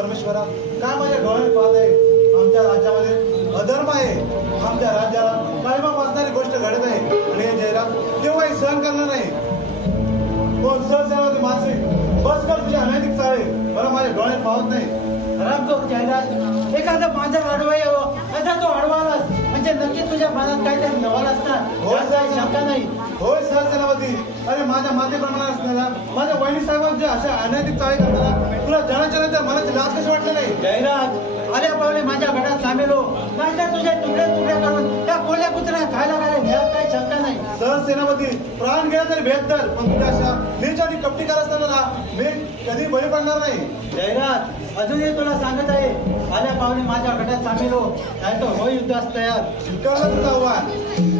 परमेश्वरा, काय माझ्या डोळ्याने पाहत आहे? आमच्या राज्यामध्ये अधर्म आहे. आमच्या राज्याला काळीमा वाचणारी गोष्ट घडत आहे आणि हे जयराम केव्हाही सहन करणार नाही. कोण सहसेनापती मानसिक बस कर तुझ्या अनैतिक चाळे, मला माझ्या डोळ्यात पाहत नाही. रामचोर जयराज, एखादा मांजर अडवा यावं असा तो अडवालाच म्हणजे नक्की तुझ्या मनात काहीतरी नवल असणार. काही शंका नाही. होय सहसेनापती, अरे माझ्या मातेप्रमाणे असणारा माझ्या वहिनी साहेबांच्या अशा अनैतिक चाळे करताना तुला जनाच्या नंतर मनाची लाज कशी वाटली नाही? जयराज, आल्या पावले माझ्या घरात सामील हो, नाहीतर तुझे तुकडे तुकडे करून त्या कोल्या कुत्र्या खायला घाले यात काही शंका नाही. सहसेनापती, प्राण गेला तरी बेहतर, पण तुझ्या अशा नीच आणि कपटीकार असताना मी कधी बळी पडणार नाही. जयराज, अजूनही तुला सांगत आहे, आल्या पावले माझ्या घरात सामील हो, नाहीतर हो युद्धास तयार. स्वीकारलं तुझं आव्हान.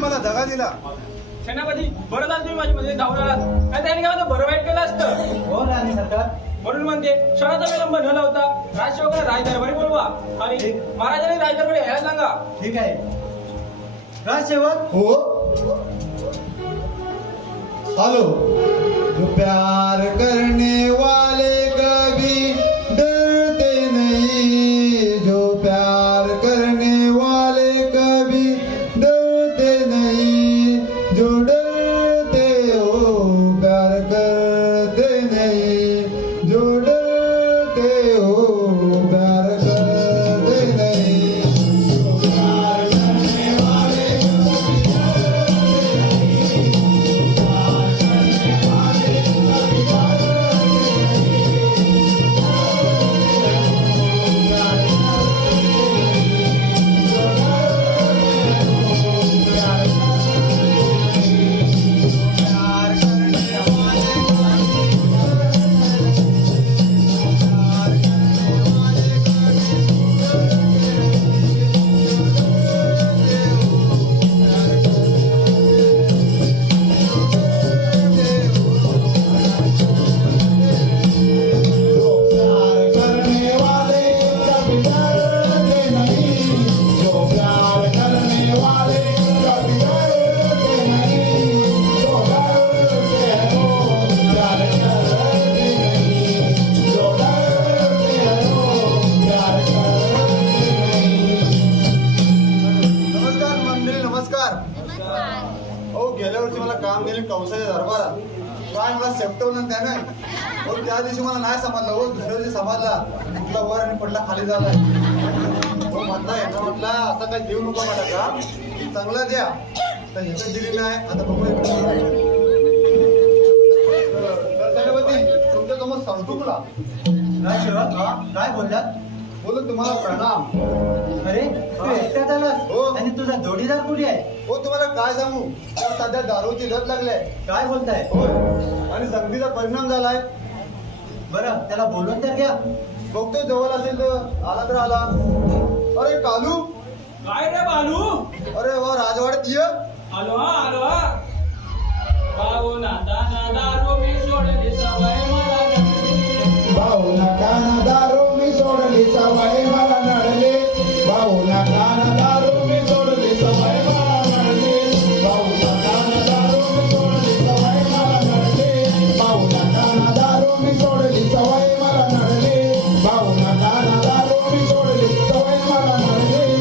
मला दगा दिला. सेनापती, बरं झालं तुम्ही माझ्या धावून आलात. काय त्याने काय होतं, बरं वाईट केलं असतं. हो राणी सरकार. म्हणून म्हणते क्षणाचा विलंब न लावता राजसेवकाला राजदरबारी बोलवा आणि महाराजांनी राजदरबारी यायला सांगा. ठीक आहे. राजसेवक. हो हेलो. जो प्यार करने वाले कभी डरते नहीं, जो प्यार करने वाले कभी डरते नहीं, जो डरते हो प्यार करते नहीं, जो डरते हो प्यार करते नहीं, जो प्यार करने वाले काम दिले कंसाच्या दरबारात. काय मला सेप्टवलं त्याने. हो त्या दिवशी मला नाही समजलं. हो दुसऱ्या दिवशी समजला. तुला वर आणि पडला खाली झालाय. हो म्हटला यांना म्हटला असं काही देऊ नको मला का चांगला द्या. तर ह्याचं दिली नाही. आता बघू तुमच्या समोर सांगतो तुला. राजसेवक, काय बोललात? बोलत तुम्हाला प्रणाम. अरे तू एकट्यात आलास? हो. आणि तुझा जोडीदार कुठे आहे? हो तुम्हाला काय सांगू, त्याला सध्या दारूची लत लागले. काय बोलताय? होय आणि संगतीचा परिणाम झालाय. बरं त्याला बोलवून तर घ्या. बघतोय जवळ असेल तर आला तर आला. अरे कालू. काय रे बालू? अरे वा राजवाड्यात ये. आलो हा. भाऊ नाता दारू मी सोडली सवय मला नडली. भाऊ नका ना दारू मी सोडली सवय मला नडली. भाऊ नका ना दारू मी सोडली सवय मला नडली. भाऊ नका ना दारू मी सोडली सवय मला नडली. भाऊ नका ना दारू मी सोडली सवय मला नडली. भाऊ नका ना दारू मी सोडली सवय मला नडली.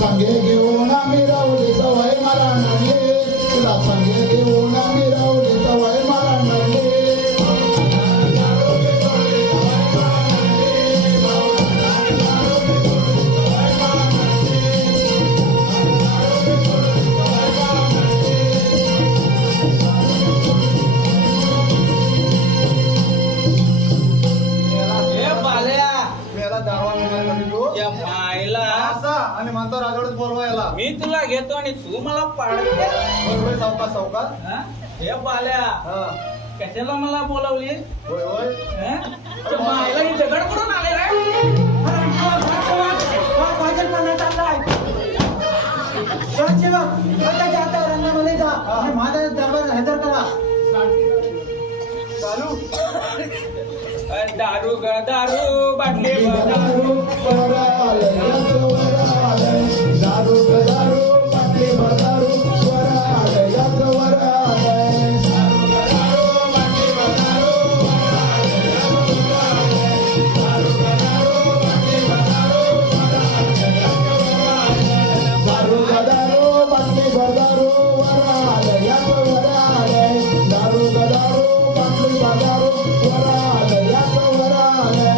सांगे घेऊन आम्ही राहुली सवय मला नडली. तिला संगे घेऊन मिरवली सवय मला नडली दावा असा आणि म्हणतो राजवाड्यात बोलवा याला मी तुला घेतो आणि तू मला पाडते बरोबर सावकाश सावकाश हा? हे बाल्या हा कशाला मला बोलावली होय होय मायला ही दगड कुठून आले रे रंगामध्ये जा आणि माझा दरबार हजर करा चालू दारू ग दारू बाटली दारू वराले दारू दारू पाटे दारू वराले याच वराले दारू दारू पाटे दारू वराले याच वराले दारू दारू पाटे दारू वराले याच वराले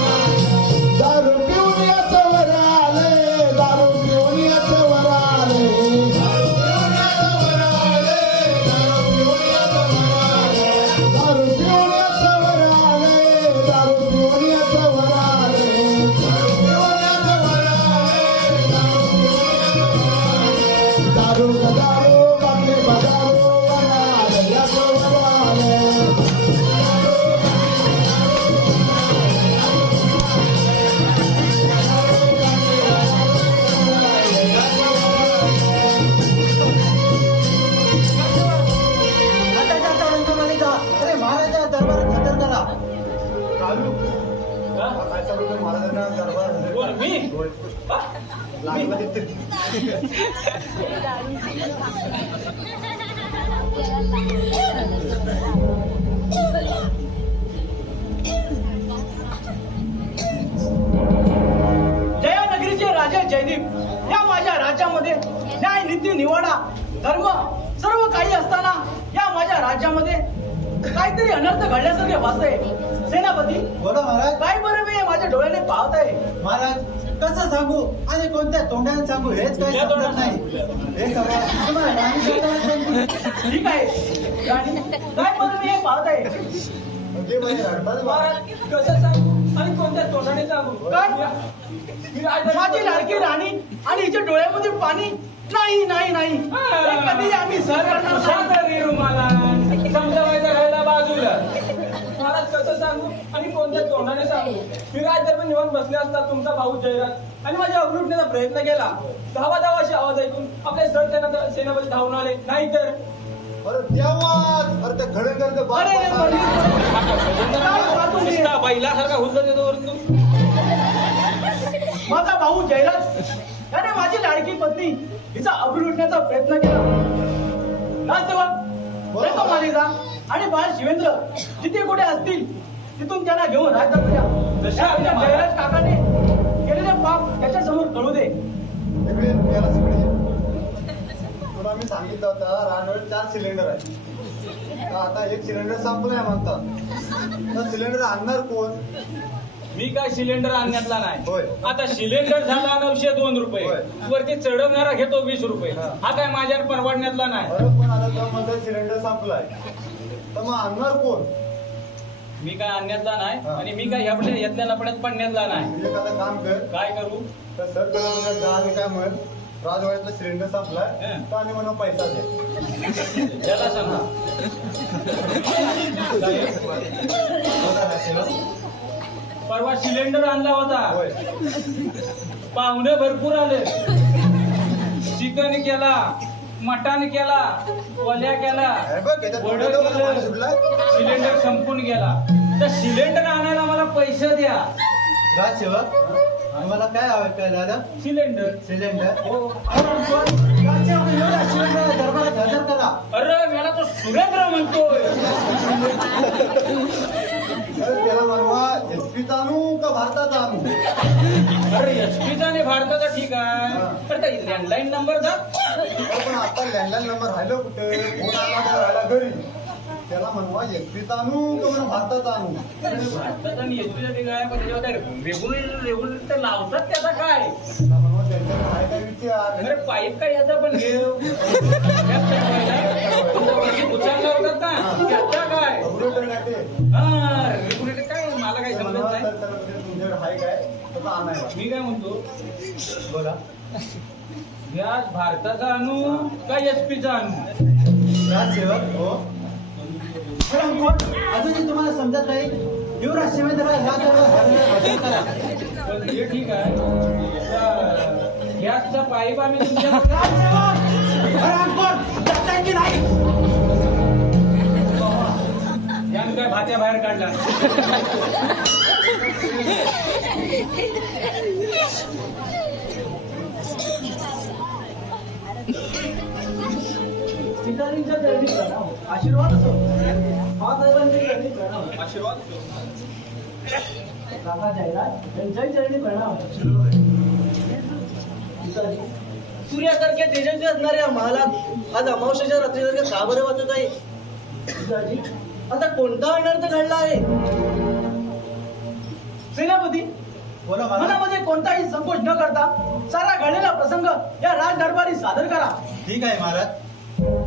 दारू पिऊन याचं वर आले दारू पिऊन याचं वर आले दारू पिऊन याचं वर आले दारू पिऊन याचं वर आले दारू पिऊन याचं वर आले दारू दारू बाटली दारू वर आले याचं वर आले आताच्या रंगामध्ये जा अरे महाराजा दरबार हजर करा चालू काय चालू महाराजांना दरबार हजर कोण, मी? होय. लागलं तिथे जयानगरीचे राजा जयदीप या माझ्या राज्यामध्ये न्याय नीती निवाडा धर्म सर्व काही असताना या माझ्या राज्यामध्ये काहीतरी अनर्थ घडल्यासारखे वाटतंय सेनापती बोला महाराज काय बरं मी माझ्या डोळ्याने पाहत आहे महाराज कसं सांगू आणि कोणत्या तोंडाने सांगू हेच काही कुठल्या समजत तोंडाने नाही हे सगळं तुम्हाला राणी स्वतःला सांगू. ठीक आहे राणी काय बरं मी हे पाहत आहे ते म्हणजे रडतात बा. महाराज कसं सांगू आणि कोणत्या तोंडाने सांगू काय माझी लाडकी राणी आणि हिच्या डोळ्यामध्ये पाणी नाही नाही नाही हे कधी आम्ही सहन करणार नाही. समजावायचं राहिला बाजूला महाराज कसं सांगू आणि कोणत्या तोंडाने सांगू मी राजदरबार निवांत बसले असता तुमचा भाऊ जयराज आणि माझ्या अवलुटण्याचा प्रयत्न केला धावाधावाशी आवाज ऐकून आपले सेनापती धावून आले नाहीतर अरे तेव्हाच अरे त्या खडंगरचं बाप अरे बसा. बैलासारखा हुल्ल देतो वरून तू माझा भाऊ जयराज याने माझी लाडकी पत्नी हिचा अब्रू लुटण्याचा प्रयत्न केला राजसेवक येतो मालिका आणि बाळ शिवेंद्र जिथे कुठे असतील तिथून त्यांना घेऊन राजदरबार जयराज काकाने केलेले पाप त्याच्या समोर कळू दे इकडे याला तिकडे ये. तुला मी सांगितलं होतं रानवेळ 4 सिलेंडर आहे तर आता एक सिलेंडर संपलाय म्हणतात तर सिलेंडर आणणार कोण मी काय सिलेंडर आणण्यातला नाही होय. आता सिलेंडर झाला 902 रुपये होय. वरती चढवणारा घेतो 20 रुपये हा. हा काय माझ्यावर परवडण्यातला नाही अरे पण आता तर म्हणतात सिलेंडर संपलाय तर मग आणणार कोण मी काय आणण्यातला नाही हा. आणि मी काय ह्या यातल्या लपड्यात पडण्यातला नाही म्हणजे एखादं काम कर काय करू तर सर जा आणि काय म्हण राजवाड्यातला सिलेंडर संपलाय हं. तर आणि म्हणून पैसा दे त्याला सांगा परवा सिलेंडर आणला होता होय पाहुणे भरपूर आले चिकन केला मटण केला वल्या केला अरे बघ याच्यात वडं थोडं डोकं पाणी केलं. सुटलं सिलेंडर संपून गेला तर सिलेंडर आणायला मला पैसे द्या राजसेवक तुम्हाला काय हवं काय दादा सिलेंडर सिलेंडर हो राजसेवक एवढा सिलेंडर दरबारात हजर करा अरे मला तो सुरेंद्र म्हणतोय अरे त्याला म्हणवा भारताचा आणू. अरे एसपीचा आणि भारताचा ठीक आहे हा. तर त्या लँडलाईन नंबर जा पण आता लँडलाईन नंबर राहिलो कुठे फोन आला तर राहिला घरी. त्याला म्हणवा एसपीचा आणू का म्हणून भारताचा आणू. भारताचा आणि एसपीचा ठीक आहे पण त्याच्यावर रेग्युलेटर लावतात त्याचा काय त्याला म्हणवा त्यांच्याकडे आहे काय विचार. अरे पाईप काय याचा पण घेऊ उचल लावतात ना त्याचा काय ऑपरेटर काय ते. हा रेग्युलेटर काय मला काही ते समजत म्हणवा नाही तर त्याला म्हणजे तुमच्याकडे आहे काय तसं आणायला. मी काय म्हणतो बोला. गॅस भारताचा आणू का एसपीचा आणू राजसेवक हो. अजूनही तुम्हाला समजत नाही युवराज शिवेंद्र करा. पण हे ठीक आहे गॅसचा पाईप आम्ही तुमच्या की नाही यानं काय भात्या बाहेर काढला पिताजींच्या चरणी प्रणाम. आशीर्वाद असो. महासाहेबांच्या चरणी प्रणाम. आशीर्वाद काका जाहिरात त्यांच्याही चरणी प्रणाम. पिताजी सूर्यासारख्या तेजस्वी असणाऱ्या महालात आज अमावस्येच्या रात्रीसारखे का बरं वाचत आहे? पिताजी आता कोणता अनर्थ घडला आहे? सेनापती बोला महाराज. मनामध्ये कोणताही संकोच न करता सारा घडलेला प्रसंग या राज दरबारी सादर करा. ठीक आहे महाराज.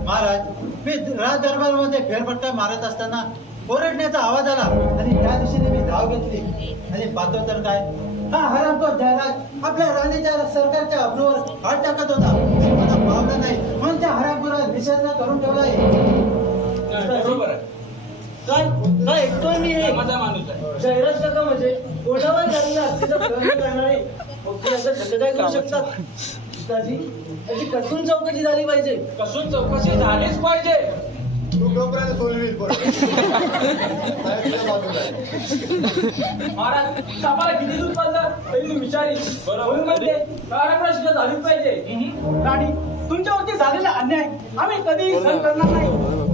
महाराज मी राज दरबारमध्ये फेरफटका मारत असताना ओरडण्याचा आवाज आला आणि त्या दिवशी मी धाव घेतली आणि पाहतो तर काय हा हरामखोर जयराज आपल्या राणीच्या सरकारच्या अब्रूवर हात टाकत होता. मला पावलं नाही म्हणून त्या हरामखोराला निषेध करून ठेवलाय. बरोबर आहे काय काय ऐकतोय मी हे? माझा माणूस आहे जयराज काका म्हणजे कोणावर जाणून हत्तीचा प्रयत्न करणारे ओके असं कसं काय करू शकतात? पिताजी त्याची कसून चौकशी झाली पाहिजे. कसून चौकशी झालीच पाहिजे तू डोक्याने सोडवील महाराज सापाला किती दूध पाजलं तरी तू विचारी म्हणून म्हणते प्रश्न झालीच पाहिजे राणी तुमच्यावरती झालेला अन्याय आम्ही कधीही सहन करणार नाही.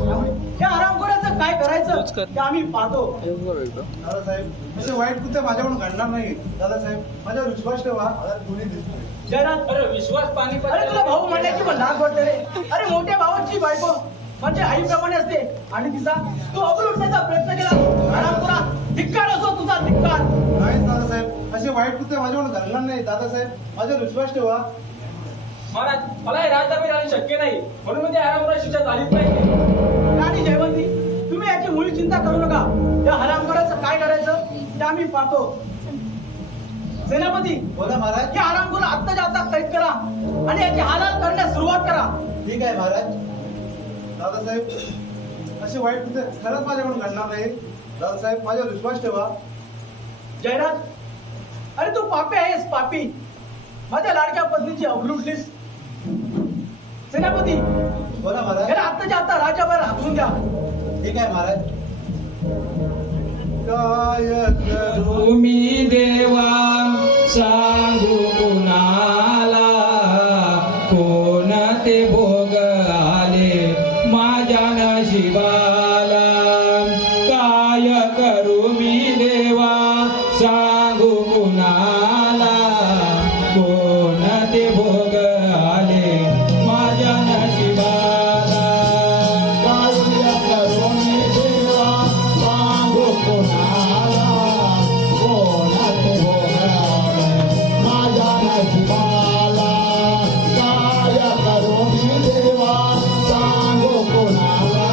त्यामुळे या आरामखोराचं काय करायचं ते आम्ही पाहतो. दादासाहेब असे वाईट कृत्य माझ्याकडून घडणार नाही. दादासाहेब माझ्यावर विश्वास ठेवा. आता गुन्हे दिसतोय. जयराज अरे विश्वास पाणी अरे तुला भाऊ म्हणण्याची पण लाज वाटते रे. अरे मोठ्या भावाची बायको म्हणजे आईप्रमाणे असते आणि तिचा तू अवलंबण्याचा प्रयत्न केला. आरामखोरा धिक्कार असो तुझा धिक्कार. नाही दादासाहेब असे वाईट कृत्य माझ्याकडून घडणार नाही. दादासाहेब माझ्यावर विश्वास ठेवा. महाराज मला हे राजधानी राहणे शक्य नाही म्हणून म्हणजे आरामपुरा शिक्षा झालीच पाहिजे राणी जयवंती तुम्ही याची मुळी चिंता करू नका. या हरामखोराचं काय करायचं ते आम्ही पाहतो. सेनापती बोला महाराज. या हरामखोर आत्ताच्या आता कैद करा आणि याची हालत करण्यास सुरुवात करा. ठीक आहे महाराज. दादासाहेब असे वाईट कृत्य खरंच माझ्याकडून घडणार नाही. दादासाहेब माझ्यावर विश्वास ठेवा. जयराज अरे तू पापी आहेस पापी. माझ्या लाडक्या पत्नीची अवलुटलीस. सेनापती बोला महाराज. याला आत्ताच्या आता राजावर हाकलून द्या. ठीक आहे महाराज. काय करू तुम्ही देवा सांगू कुणाला कोण ते भोग आले माझ्या नशिबाला काय करू मी देवा सांगू कुणाला कोण ते भोग आले माझ्या नशिबाला कार्य करून देवा सांगू कोणाला कोणाचे भोगावे माझ्या नशिबाला. कार्य करून देवा सांगू कोणाला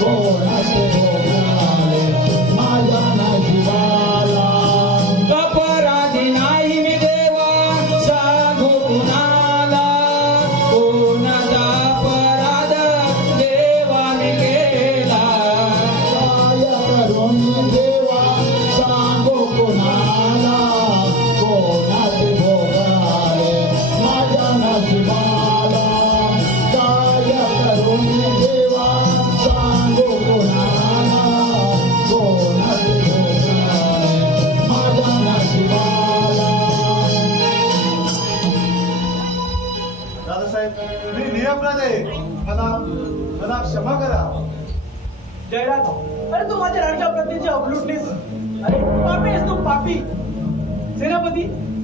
कोणाचे भोगावे माझ्या नशिबाला. अपराधी नाही मी देवा सांगू कुणाला कोणाचा अपराध देवाने केला काय करून देवा सांगू कोणाला कोणाचे भोगावे माझ्या नशिबाला. काय करून देवा सांगू कोणाला कोणाचे भोगावे माझ्या नशिबाला. दादासाहेब मी निरपराध आहे. मला मला क्षमा करा. जयराज अरे तू माझ्या लाडक्या पत्नीची अवलुटलीस. अरे पापी आहेस तू पापी. सेनापती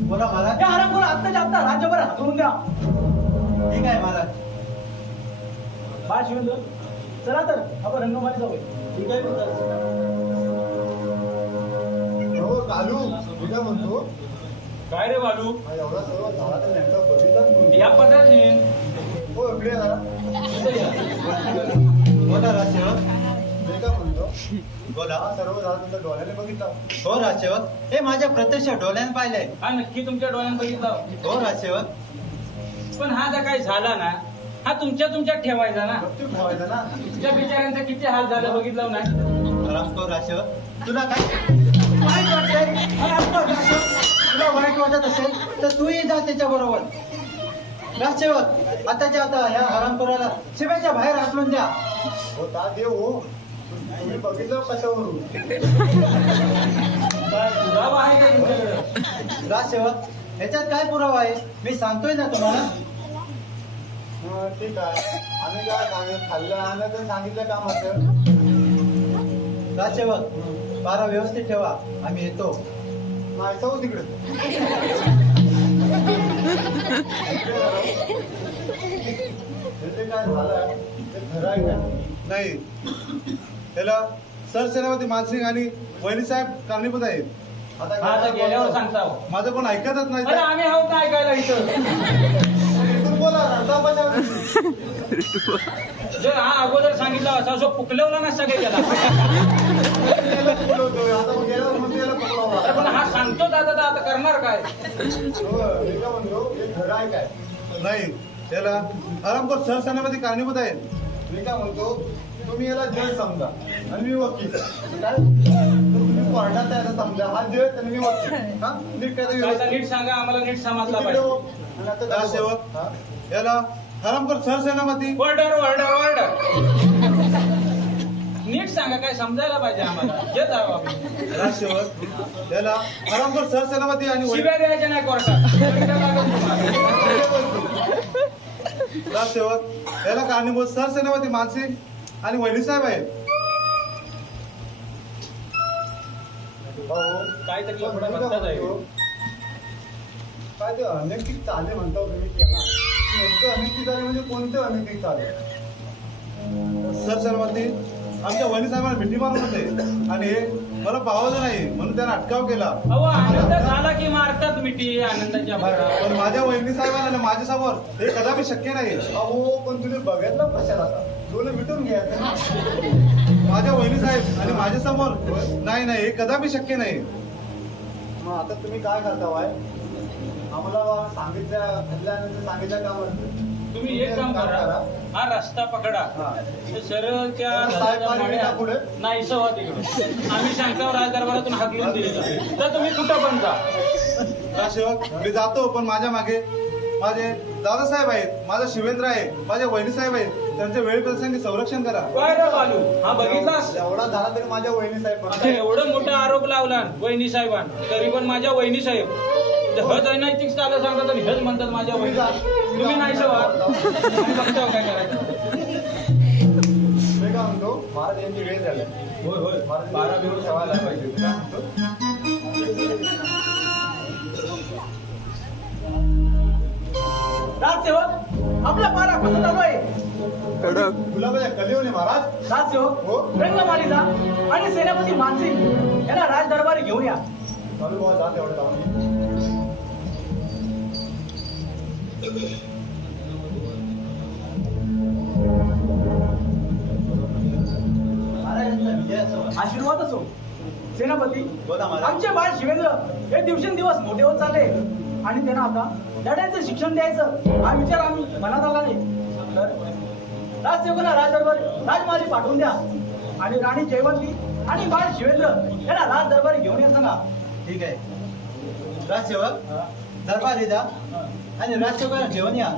बोला महाराज. या हरामखोर आत्ताच्या आत्ता राज्यभर हटवून द्या. ठीक आहे महाराज. बाळ शिवेंद्र चला तर आपण रंगमाली जाऊया. ठीक आहे हो कालू मी काय म्हणतो, काय रे बालू हा एवढा सर्व झाला तर नेमका बघितला तुम्ही. या पद्धतीने हो इकडे ना. बोला राजसेवक. मी काय म्हणतो, बोला. हा सर्व झाला तुमच्या डोळ्याने बघितला. हो राजसेवक, हे माझ्या प्रत्यक्ष डोळ्याने पाहिलंय. हा नक्की तुमच्या डोळ्यात बघितला. हो राजसेवक. पण हा जर काही झाला ना, हा तुमच्यात ठेवायचा ना. गपचूप ठेवायचा ना. तुमच्या बिचाऱ्यांचा किती हाल झाला बघितलं ना. रामको राजसेवक, तुला काय वाईट वाटतंय? रामको राजसेवक, तुला वाईट वाटत असेल तर तूही जा त्याच्या बरोबर. राजसेवक, आताच्या आता ह्या हरामखोराला शिव्याच्या बाहेर हाकलून द्या. होता देव हो, तुम्ही बघितलं कशावरून. काय पुरावा आहे का तुमच्याकडे? राजसेवक, ह्याच्यात काय पुरावा आहे मी सांगतोय ना तुम्हाला. ठीक आहे, आम्ही काय सांगितलं, खाल्लं तर सांगितलं काम असं. राजसेवक, बारा व्यवस्थित ठेवा, आम्ही येतो. माहिती तिकडे. काय झालं ते खरं आहे का? नाही, त्याला सरसेनापती मानसिंग आणि वहिनी साहेब कारणीभूत आहेत. आता गेल्यावर सांगता हो. माझं पण ऐकतच नाही. अरे आम्ही आहोत ना ऐकायला इथं. इथून बोला रस्ता जर हा अगोदर सांगितलं असं असं पुकलवलं नसतं काही त्याला. अरे पण हा सांगतो दादा तर आता करणार काय? नाही, त्याला आरामखोर सरसेनापती कारणीभूत आहेत. मी काय म्हणतो, तुम्ही याला जज समजा आणि मी वकील. काय तुम्ही कोर्टात यायला समजा, हा जज आणि मी वकील. हा नीट काय काय नीट सांगा, आम्हाला नीट समजला पाहिजे. राजसेवक, याला हरामखोर सरसेनापती. Order order order. नीट सांगा, काय समजायला पाहिजे आम्हाला. जे जाऊ आपण. राजसेवक, याला हरामखोर सरसेनापती आणि शिव्या द्यायच्या नाही कोर्टात. राजसेवक, याला कारणीभूत सरसेनापती मानसिंग आणि वहिनी साहेब आहेत. काय तरी लफडं म्हणतात आहे. काय ते अनैतिक चाले म्हणता तुम्ही त्याला. नेमकं अनैतिक चाले म्हणजे कोणते अनैतिक चाले? सरसेनापती आमच्या वहिनी साहेबांना भेटी मारून होते आणि हे मला पाहावं नाही म्हणून त्यानं अटकाव केला. अहो आनंद झाला की मारतात मिठी आनंदाच्या भरात. पण माझ्या वहिनी साहेबांना ना माझ्यासमोर हे कदापि शक्य नाही. अहो पण तुम्ही बघितलं कशाला आता दोन मिटून घ्यायचं ना. माझ्या वहिनी साहेब आणि माझ्यासमोर नाही नाही, हे कदापि शक्य नाही. मग आता तुम्ही काय करता वाय? आम्हाला सांगितल्या कामात तुम्ही एक काम करा, हा रस्ता पकडा. सरळ त्या नाही सवा तिकडे. आम्ही सांगतो राजदरबारातून हाकलून दिले तर तुम्ही कुठं पण जा. राजसेवक, मी जातो, पण माझ्या मागे माझे दादासाहेब आहेत, माझा शिवेंद्र आहे, माझ्या वहिनी साहेब आहेत. त्यांचे वेळ प्रसंगी संरक्षण करा. काय रे बालू, हा बघितलास? एवढा झाला तरी माझ्या वहिनी साहेब. आता एवढं मोठा आरोप लावला वहिनी साहेबां, तरी पण माझ्या वहिनी साहेब हज अनैतिक चालत सांगतात आणि हज म्हणतात माझ्या वहिनी. तुम्ही नाही सवा बघता काय करायचं. मी काय म्हणतो, महाराज यांची वेळ झाली. होय होय, 12 दिवस ठेवायला पाहिजे. काय म्हणतो? राजसेवक, आपला पारा कसा चालू आहे? गुलाबाच्या कलिवले महाराज. राजसेवक, हो. रंगमाली जा आणि सेनापती मानसिंग याला राज दरबारी घेऊन या. चालू बाबा, जा तेवढं जाऊन. आशीर्वाद असो. सेनापती, बोला महाराज. आमचे बाळ शिवेंद्र हे दिवसेंदिवस मोठे होत चालले आणि त्यांना आता लढाईचं शिक्षण द्यायचं हा विचार आम्ही मनात आला नाही. तर राजसेवकांना राजदरबारी राजमाली पाठवून द्या आणि राणी जयवंती आणि बाळ शिवेंद्र यांना राज दरबारी घेऊन या सांगा. ठीक आहे. राजसेवक, दरबारी जा आणि राजसेवकाला जेवण या.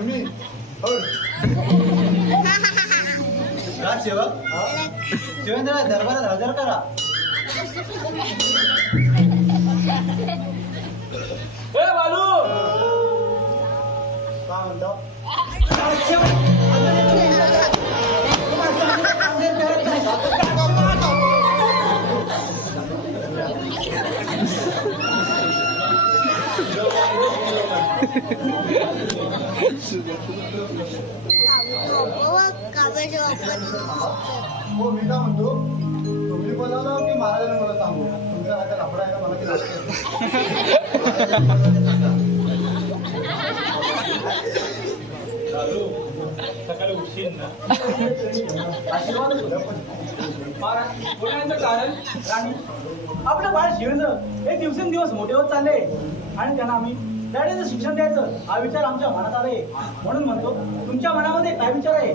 मी राजसेवक, शिवेंद्रला दरबारात हजर करा. ए बालू, काय म्हणतो? हो मी काय म्हणतो तुम्ही बोलावलं की महाराजांना मला सांगू तुमचा हातात लफडा आहे का मला की सकाळी उशीर ना आशीर्वाद होता पण. महाराज बोलण्याचं कारण राणी आपलं बाळ शिवेंद्र हे दिवसेंदिवस मोठे होत चालले आणि त्यांना आम्ही लढाईचं शिक्षण द्यायचं हा विचार आमच्या मनात आले म्हणून म्हणतो तुमच्या मनामध्ये काय विचार आहे?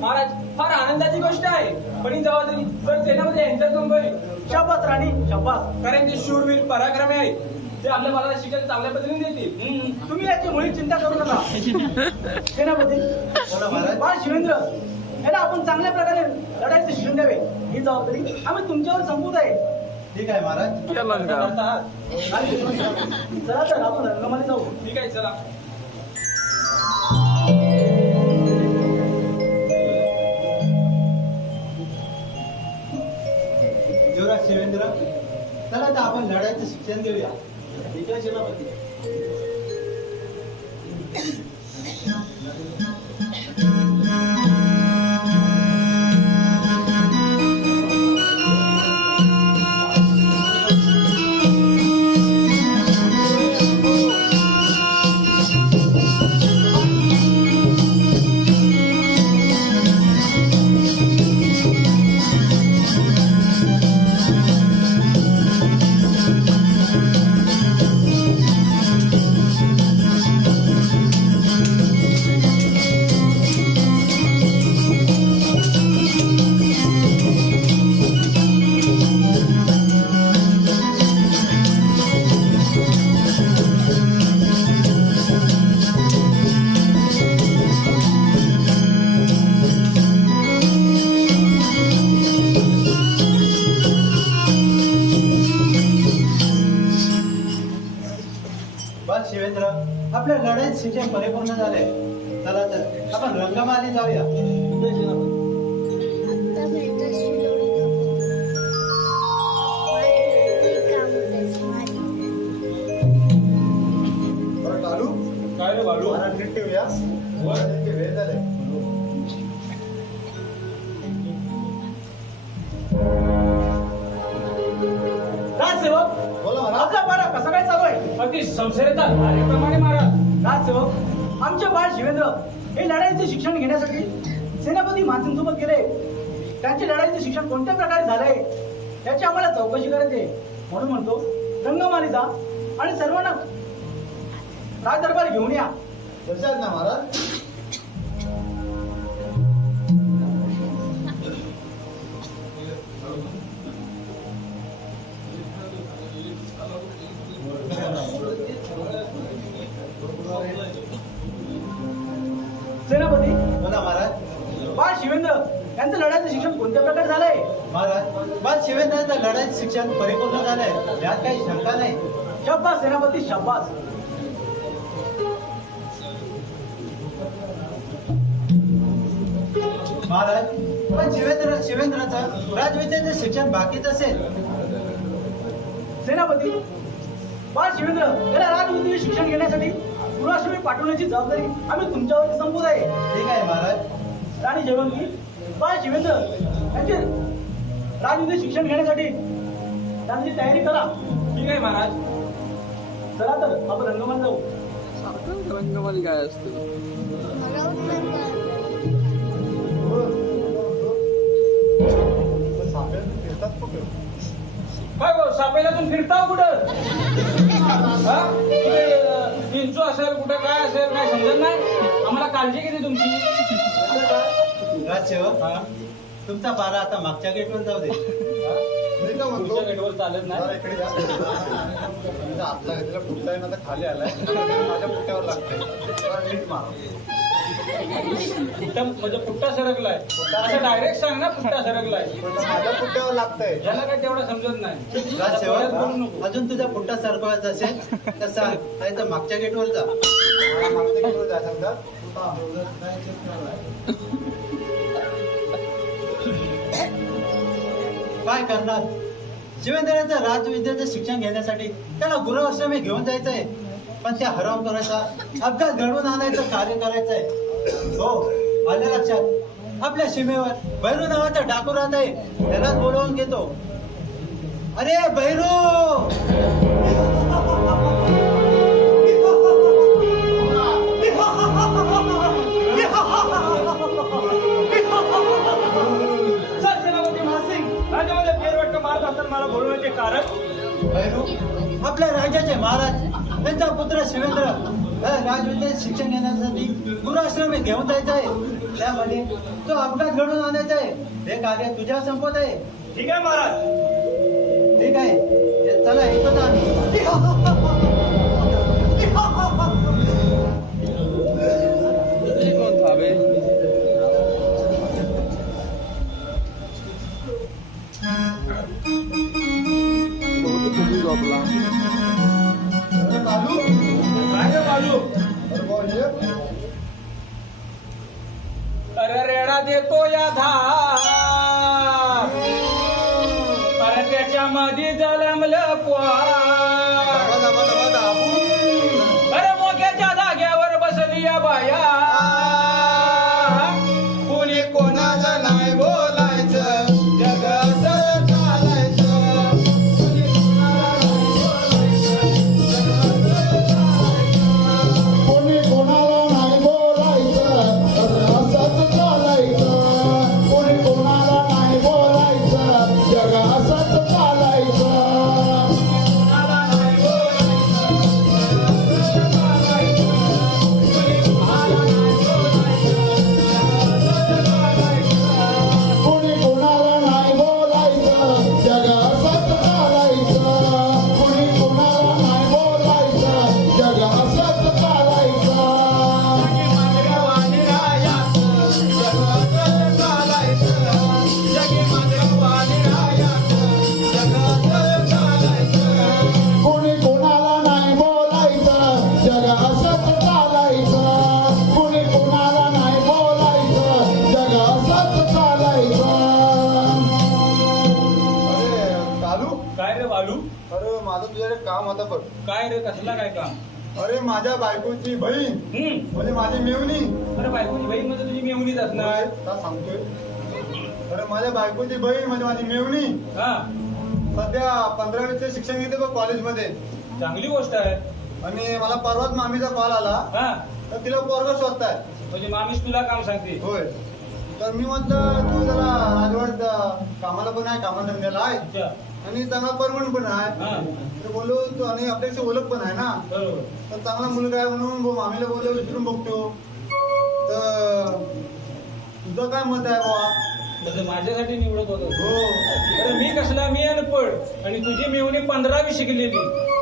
महाराज फार आनंदाची गोष्ट आहे पण ही जबाबदारी जर सेनामध्ये यांच्याच कंपनी शाबास राणी शाबास. कारण ते शूरवीर पराक्रमी आहेत ते आपल्या बाळाला शिक्षण चांगल्या पद्धतीने देतील. तुम्ही याची मुळी चिंता करू नका. सेनापती बोला महाराज. बाळ शिवेंद्र याला आपण चांगल्या प्रकारे लढाईचं शिक्षण द्यावे ही जबाबदारी आम्ही तुमच्यावर संपवत आहे. ठीक आहे महाराज. आणि चला तर आपण रंगमाली जाऊ. ठीक आहे चला. युवराज शिवेंद्र चला तर आपण लढाईचं शिक्षण देऊया. ठीक आहे सेनापती. बस शिवेंद्र आपल्या लढाईत शिक्षण परिपूर्ण झाले. चला तर आपण रंगमाली जाऊया. ठीक आहे सेनापती. बरं चालू काय रे बाळू? महाराज नीट ठेवूया. महाराजांचे वेळ झाले. राजसेवक बोला महाराज. आपला पारा कसा काय चालू आहे? अगदी संशयता कार्यप्रमाणे महाराज. राजसेवक आमचे बाळ शिवेंद्र हे लढाईचे शिक्षण घेण्यासाठी सेनापती माणसांसोबत गेले. त्यांचे लढाईचे शिक्षण कोणत्या प्रकारे झालंय याची आम्हाला चौकशी करायची आहे. म्हणून म्हणतो रंगमाली जा आणि सर्वांना राजदरबार घेऊन या. जशात ना महाराज. सेनापती बोला महाराज. बाळ शिवेंद्र यांचं लढाईचं शिक्षण कोणत्या प्रकारे झालंय? महाराज बस शिवेंद्राचं लढाईचं शिक्षण परिपूर्ण झालंय यात काही शंका नाही. शाबास सेनापती शाबास. महाराज पण शिवेंद्राचं राजविद्येचं शिक्षण बाकीच असेल. सेनापती बाळ शिवेंद्र याला राजविद्येचे शिक्षण घेण्यासाठी पुराश्रमी पाठवण्याची जबाबदारी आम्ही तुमच्यावर संपवत आहे. ठीक आहे महाराज. राणी जयवंती बाळ शिवेंद्र यांचे राजविद्येचे शिक्षण घेण्यासाठी त्यांची तयारी करा. ठीक आहे महाराज. चला तर आपण रंगमान जाऊ. रंगमाली काय असतं? काय गो सापेला तुम्ही फिरता कुठं? हा? कुठे चिंचू असेल कुठे काय असेल काय समजत नाही. आम्हाला काळजी किती तुमची. राजसेवक तुमचा पारा आता मागच्या गेटवर जाऊ दे. मी काय म्हणतो तुमच्या गेटवर चालत नाही. जरा इकडे या. तुमचा आतला घेतलेला पुढचा आहे ना आता खाली आलाय माझ्या पुट्ट्यावर लागतंय. जरा नीट मार. पुट्टा म्हणजे पुट्टा सरकलाय असं डायरेक्ट सांग ना. पुट्टा सरकलाय माझ्या पुट्ट्यावर लागतंय. ज्याला काय तेवढं समजत नाही. परत बोलू राजसेवक नको. अजून तुझा पुट्टा सरकवायचा असेल तर सांग नाही तर मागच्या गेटवर जा. मागच्या गेटवर जा सांगता. काय करणार? शिवेंद्राचं राजविद्येचं शिक्षण घेण्यासाठी त्याला गुरुआश्रमी घेऊन जायचंय पण त्या हरवून करायचा अपघात घडवून आणायचं कार्य करायचंय. हो आलं लक्षात. आपल्या सीमेवर भैरू नावाचा डाकू राहत आहे, त्यालाच बोलवून घेतो. अरे भैरू! सर सेनापती महासिंग, राजामध्ये फेरफटका मारत असताना मला बोलवण्याचे कारण? भैरू, आपल्या राज्याचे महाराज त्यांचा पुत्र शिवेंद्र राजविद्येत शिक्षण घेण्यासाठी गुरुआश्रमी घेऊन जायचं आहे. त्यामध्ये तो अपघात घडून आणायचा आहे. हे कार्य तुझ्या संपत आहे. ठीक आहे महाराज. ठीक आहे, हे चला ऐकतो आम्ही. हे कोण थांबे? बहुतेक कधी झोपला. अरे बालू, काय रे बालू? अरे बुवा, ये. अरे रेडा देतो या धार, अरे त्याच्या मध्ये जलमलं पोर. दबा, दबा, दबा, दाबू. अरे मोक्याच्या जाग्यावर बसली या बाया. कोणी कोणाला नाही बोलायचं, जग असं चालायचं. कोणी कोणाला नाही बोलायचं, असंच चालायचं. कोणी कोणाला नाही बोलायचं, जग असंच चालायचं. कोणी कोणाला नाही बोलायचं, जग असंच चालायचं. कोणी कोणाला नाही बोलायचं, जग असंच चालायचं. कोणी कोणाला नाही बोलायचं, जग असंच चालायचं. कोणी कोणाला नाही बोलायचं, जग असंच चालायचं. अरे कालू, काय रे बालू? अरे माझं तुझ्याकडे काम होतं बघ. काय रे, कसला काय काम? अरे माझ्या बायकोची बहीण म्हणजे माझी मेवणी. अरे बायकोची बहीण म्हणजे तुझी मेवणीच असणार. का सांगतोय? अरे माझ्या बायकोची बहीण म्हणजे माझी मेवणी हा, सध्या 15वीचे शिक्षण घेते बघ कॉलेजमध्ये. चांगली गोष्ट आहे. आणि मला परवाच मामीचा कॉल आला हा, तर तिला पोरगा शोधताय. म्हणजे मामीच तुला काम सांगते. होय. तर मी म्हटलं तू जरा राजवाड कामाला पण आहे, कामाधंद्याला आहे अच्छा, आणि चांगला परमनंट पण आहे. हा, तर बोललो तू आणि आपल्याशी ओळख पण आहे ना, बरोबर. तर चांगला मुलगा आहे म्हणून मामीला बोललो विचारून बघतो. तर तुझं काय मत आहे बाबा? म्हणजे माझ्यासाठी निवडत होतो. हो. अरे मी कसला, मी अनपड आणि तुझी मेवणी 15वी शिकलेली.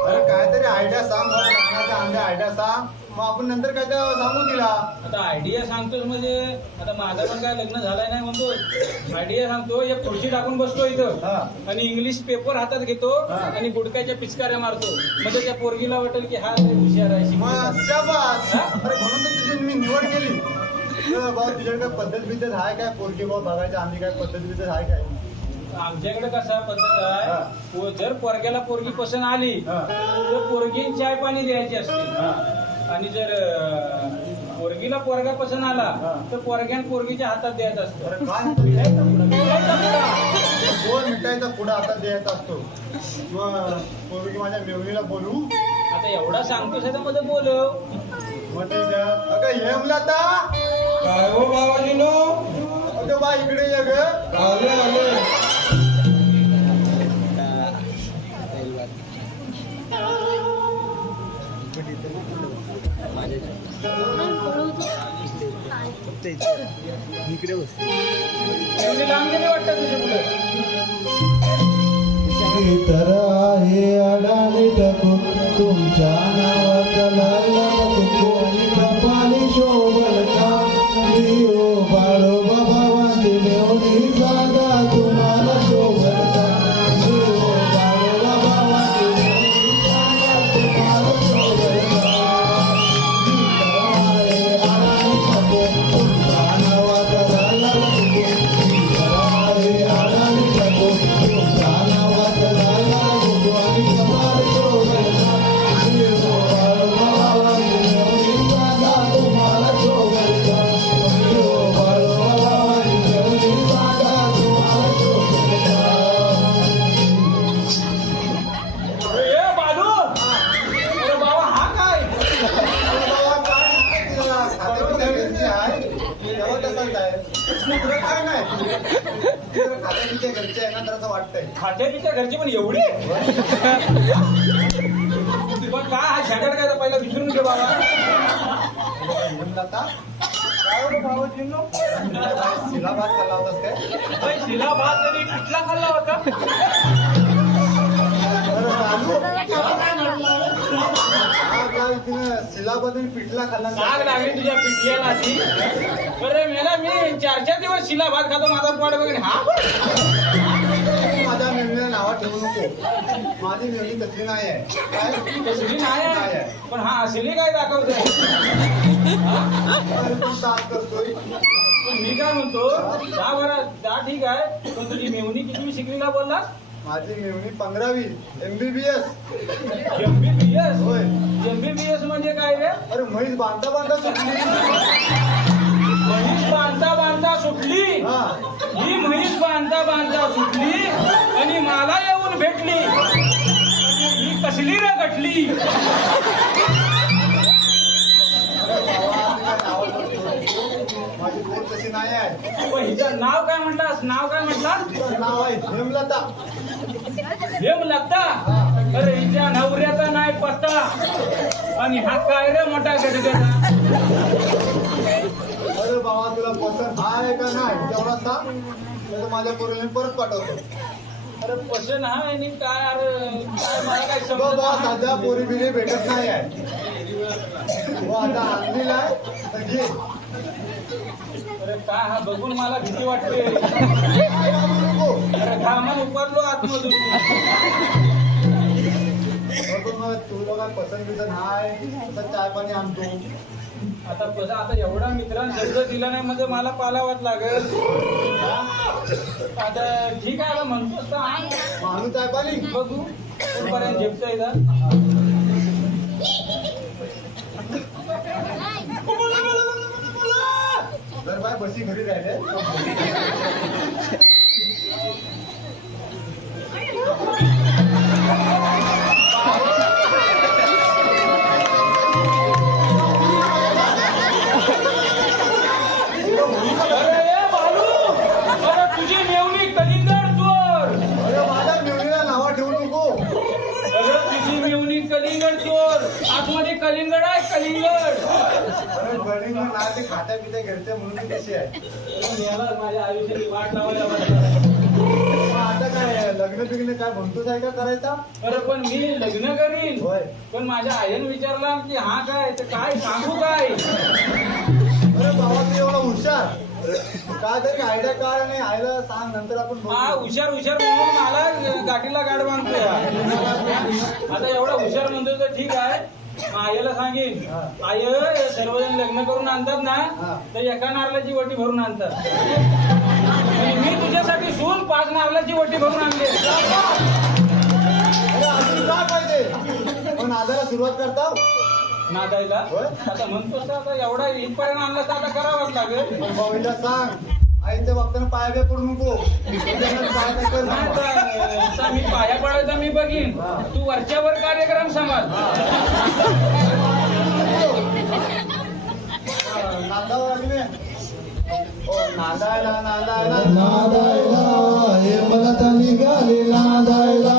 अरे काहीतरी आयडिया सांग मला, लग्नाचा आमच्या आयडिया सांग, मग आपण नंतर काय तर सांगू तिला. आता आयडिया सांगतोस म्हणजे आता माझं पण काय लग्न झालंय नाही म्हणतो. आयडिया सांगतो, एक खुर्ची टाकून बसतो इथं हा. आणि इंग्लिश पेपर हातात घेतो हा. आणि गुडकाच्या पिचकाऱ्या मारतो. म्हणजे त्या पोरगीला वाटेल की हा लय हुशार आहे, शिकलेला मग आहे. शाबास. हा? अरे म्हणून तर तुझी मी निवड केली. तर बाबा तुझ्याकडे काय पद्धत बिद्धत आहे काय, पोरगी बाबा बघायची आम्ही काय पद्धत बिद्धत आहे काय? आमच्याकडे कसा पद्धत हा. आहे, जर पोरग्याला पोरगी पसंत आली हा. तर पोरगी चाय पाणी द्यायची असते. हा. आणि जर पोरगीला पोरगा पसंत आला हा. तर पोरग्यान पोरगीच्या हातात द्यायचं असतं. अरे काय मिठाईचा पुडा? द्यायचा पुडा. दोन मिठाईचा पुडा हातात द्यायचा असतो. मग पोरगी माझ्या मेवणीला बोलू आता एवढा सांगतोस आता मध्ये बोलव. म्हटलं का अगं हेमलता, काय हो बाबाजीनो? अगं बा इकडे ये ग. आले आले. एवढी लांब गेली वाटतं तुझ्या पुढे. तर आहे अडाणी टकू तुमच्या नावाचा लाला कुकू कपाली शोभल का देव बाळो बाबा वांदे मेवणी जागा तुम्हाला शोभल का देव बाळो बाबा वांदे मेवणी जागा तुम्हाला शोभल का आहे अडाणी टकू तुमच्या नावाचा लाला कुकू आहे अडाणी टकू तुमच्या नावाचा लाला कुकू आणि कपाली शोभल का देव बाळो बाबा वांदे मेवणी दुसरं काय नाही खात्या तिच्या घरचे आहे ना तर असं वाटतंय. खात्या तिच्या घरची पण एवढी पण काय हा झगड काय पहिला विचारून घे बाबा. आता काय होतं भावाजींनो? शिला भात खाल्ला होतास काय? शिला भात तरी कुठला खाल्ला होता? शिलाबद्दल पिठला खाल्ला आग लागली तुझ्या पिठल्याला ती. बरं मेला मी 4-4 दिवस शिला भात खातो माझा पोट बघून. हा माझ्या मेमणीला नावं ठेवू नको. माझी मेमणी तसली नाही आहे. काय तसली नाही आहे. पण हा असली काय दाखवतोय? अरे तू साथ करतोय. पण मी काय म्हणतो जा बरं जा ठीक आहे पण तुझी मेवणी किती शिकलीला बोललास? माझी मेमणी 15वी MBBS. MBBS? होय. MBBS म्हणजे काय रे? अरे म्हैस बांधता बांधता सुटली. म्हैस बांधता बांधता सुटली. हा ही म्हैस बांधता बांधता सुटली आणि मला येऊन भेटली. ही कसली रे गटली? अरे बाबा मी काय नावं करतोय? माझी पोट तशी नाही आहे. पण हिचं नाव काय म्हटलास? नाव काय म्हटलास? तिचं नाव आहे हेमलता. हेमलता? अरे हिच्या नवऱ्याचा नाही पत्ता आणि हा काय रे मोठा गडगडा? अरे बाबा तुला पसंत आहे का नाही तेवढा सांग नाही माझ्या पोरीने परत पाठवतो. अरे पसंत हा आणि काय अरे काय मला काय समजत बाबा नाही. सध्या पोरी बिरी भेटत नाही आहे. हो आता आणलेला आहे तर घे. अरे काय हा बघून मला भीती वाटते. काय घाबरू नको. अरे घामान उपारलो आतमधून. बघू मग तुला काय पसंत बिसंत आहे तसं चाय पाणी आणतो. आता एवढा मित्रांनी शब्द दिला नाही म्हणजे मला पालावत लागेल. आता ठीक आहे आता म्हणतोस का माणूस चाय पाणी बघू कुठपर्यंत झेपतंय का? जर बाय बसी घरी राहिले अरे ए बालू अरे तुझी मेवणी कलिंगड चोर. अरे माझ्या मेवणीला नावा ठेवू नको. अरे तुझी मेवणी कलिंगड चोर. आतमध्ये कलिंगड आहे कलिंगड. अरे गडिंग नाही ते खात्या पित्या घरचे म्हणून ती कशी आहे. याला माझ्या आयुष्याची वाट लावायला बसला. मग आता काय लग्न बिग्न काय म्हणतोच आहे का करायचा. अरे पण मी लग्न करीन. होय. पण माझ्या आईने विचारला की हा काय तर काय सांगू काय? अरे बाबा तू एवढा हुशार काय तरी आयडिया काय नाही आयला सांग नंतर आपण बघू. हा हुशार हुशार म्हणून मला गाठीला गाड बांधतोय. आता एवढा हुशार म्हणतोय तर ठीक आहे. आईला सांगेन आय सर्वजण लग्न करून आणतात ना तर एका नारळाची वटी भरून आणतात. आणि मी तुझ्यासाठी सून 5 नारळाची वटी भरून आणली. अरे अजून काय पाहिजे पण आजाला सुरुवात करता. नादायला होय. आता म्हणतोस तर आता एवढा इथपर्यंत आणला तर आता करावंच लागेल. पण भाऊला सांग आईच्या बाबतीनं पाया बी पडू नको. पाय नाही कर नाही बाबा. तर आता मी पाया पडायचा मी बघीन तू वरच्यावर कार्यक्रम सांभाळ. नांदावर आली नाही. हो नांदायला नांदायला नादायला हेमलता निघाली नादायला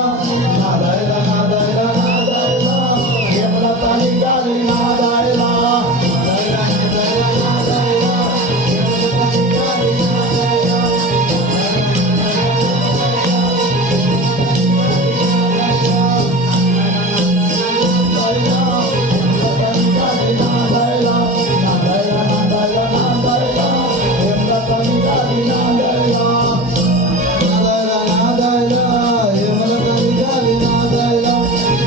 नादायला नादायला नादायला हेमलता निघाली नादायला नादायला नादायला नादायला हेमलता निघाली नादायला हेमलता निघाली नादायला नादायला नादायला नादायला हेमलता निघाली नादायला नादायला नादायला हेमलता निघाली नादायला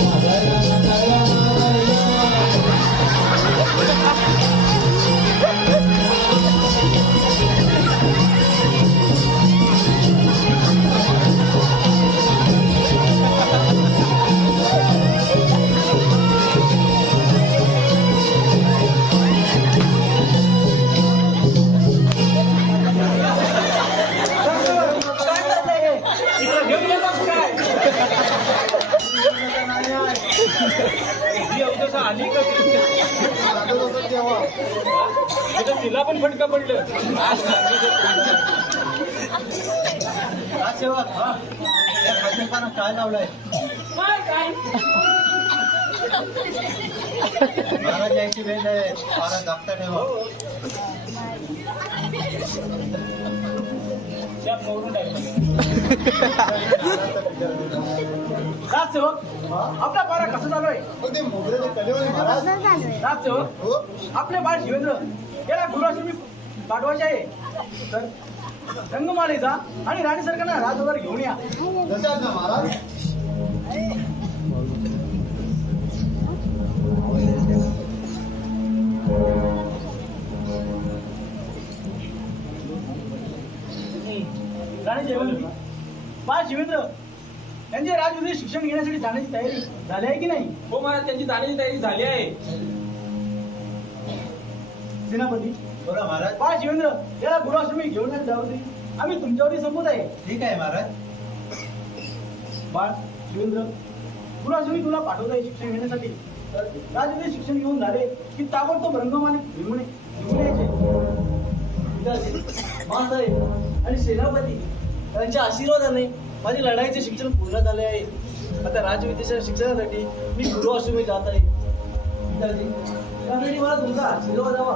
नादायला नादायला नादायला काय चाललंय हे? इकडं घेऊन येतोस काय? नाही आहे. ही अवदसा आली का ती? नांदत होतं तेव्हा तिला पण फटका पडलं. राजसेवक या खाद्यपाना काय लावलंय काय महाराज यायची वेळ आहे महाराज दाखता ठेवा त्या मोडून टाकलं. राजसेवक आपला पारा कसा चालू आहे? हो, ते मोगऱ्याचे कलेवाले महाराज राजसेवक हो आपले बाळ शिवेंद्र याला गुरुआश्रमी पाठवायचे आहे तर रंगमालेचा आणि राणी सरकारला राजदरबार घेऊन या. जशाच ना महाराज. राणी जयवंती बाळ शिवेंद्र यांचे राजविधी शिक्षण घेण्यासाठी जाण्याची तयारी झाली आहे की नाही? हो महाराज त्यांची जाण्याची तयारी झाली आहे. सेनापती बोला महाराज बाळ शिवेंद्र याला गुरुआश्रमी घेऊन येण्याची जबाबदारी आम्ही तुमच्यावरती संपत आहे. ठीक आहे महाराज बाळ शिवेंद्र गुरुआश्रमी तुला पाठवत आहे शिक्षण घेण्यासाठी तर राजविधी शिक्षण घेऊन झाले की ताबडतोब रंगमाने घेऊन यायचे. मासाहेब आणि सेनापती यांच्या आशीर्वादाने माझी लढाईचे शिक्षण पूर्ण झाले आहे. आता राजविद्येच्या शिक्षणासाठी मी गुरुआश्रमी जात आहे. पिताजी, त्यासाठी मला तुमचा आशीर्वाद हवा.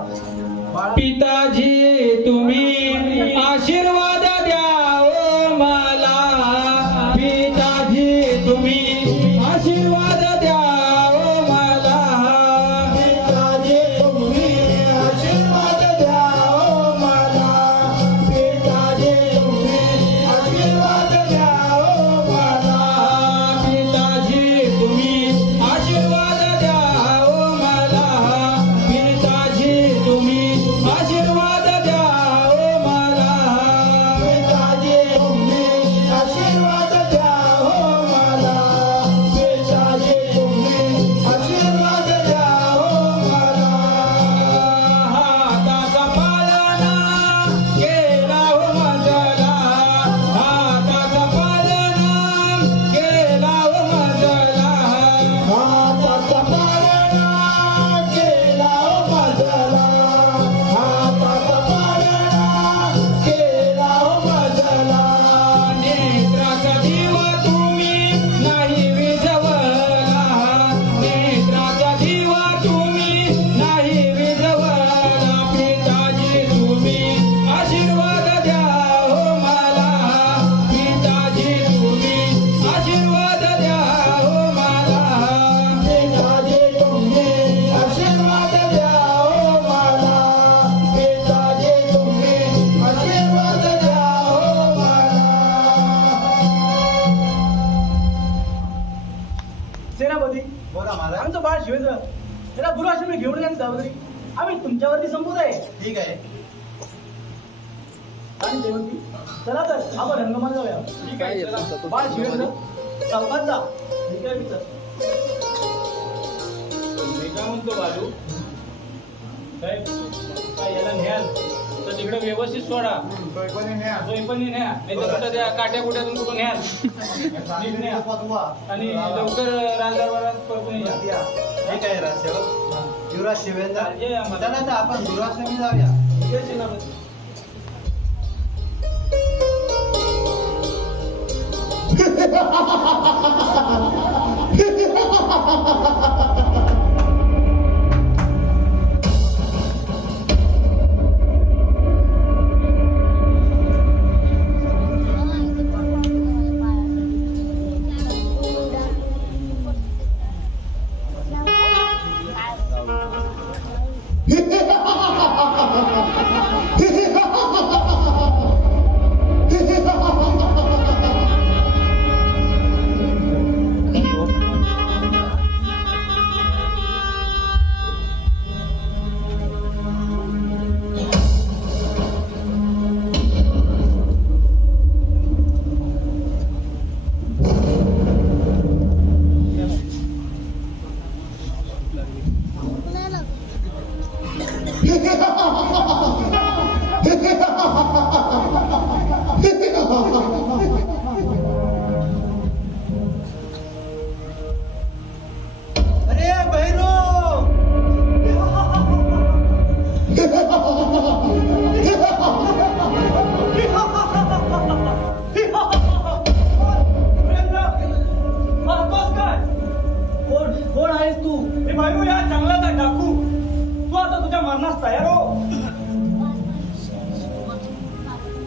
बाळा पिताजी तुम्ही आशीर्वाद द्या ओ मला. पिताजी तुम्ही आशीर्वाद द्या ओ मला. पिताजी तुम्ही आशीर्वाद द्या ओ मला. पिताजी तुम्ही आशीर्वाद द्या ओ मला. पिताजी तुम्ही आशीर्वाद द्या ओ मला. पिताजी तुम्ही आशीर्वाद द्या ओ मला. पिताजी तुम्ही आशीर्वाद द्या ओ मला. पिताजी तुम्ही आशीर्वाद द्या ओ मला. हाताचा पालना केला हो माझला. हाताचा पालना केला हो माझला. हाताचा पाळणा केला ओ माझला. हाताचा पाळणा केला ओ माझला. नेत्राचा दिवा तुम्ही नाही विझवला. नेत्राचा दिवा तुम्ही नाही विझवला. पिताजी तुम्ही आशीर्वाद द्या हो मला. पिताजी तुम्ही आशीर्वाद द्या हो मला. पिताजी तुम्ही आशीर्वाद द्या ओ मला. पिताजी तुम्ही आशीर्वाद द्या ओ मला. सेनापती बोला महाराज आमचं बाळ शिवेंद्र याला गुरुआश्रमी घेऊन येण्याची जबाबदारी आम्ही तुमच्यावरती संपत आहे. ठीक आहे आणि जयवंती चला तर आपण रंगमान जाऊया. काय येत नव्हतं बाळ शिवेंद्र चौकात जा. मी काय म्हणतो बाजू साहेब काय याला न्याल तर तिकडे व्यवस्थित सोडा. सोयपणी न्या. सोयीपणी न्या. नाही तर कुठं त्या काट्या कुट्यातून कुठून न्याल. नीट न्या. आणि लवकर राजदरबारात परतून या. ठीक आहे राजसेवक युवराज शिवेंद्र जे आम्हाला- चला तर आपण गुरुआश्रमी जाऊया. ये सेनापती. Ha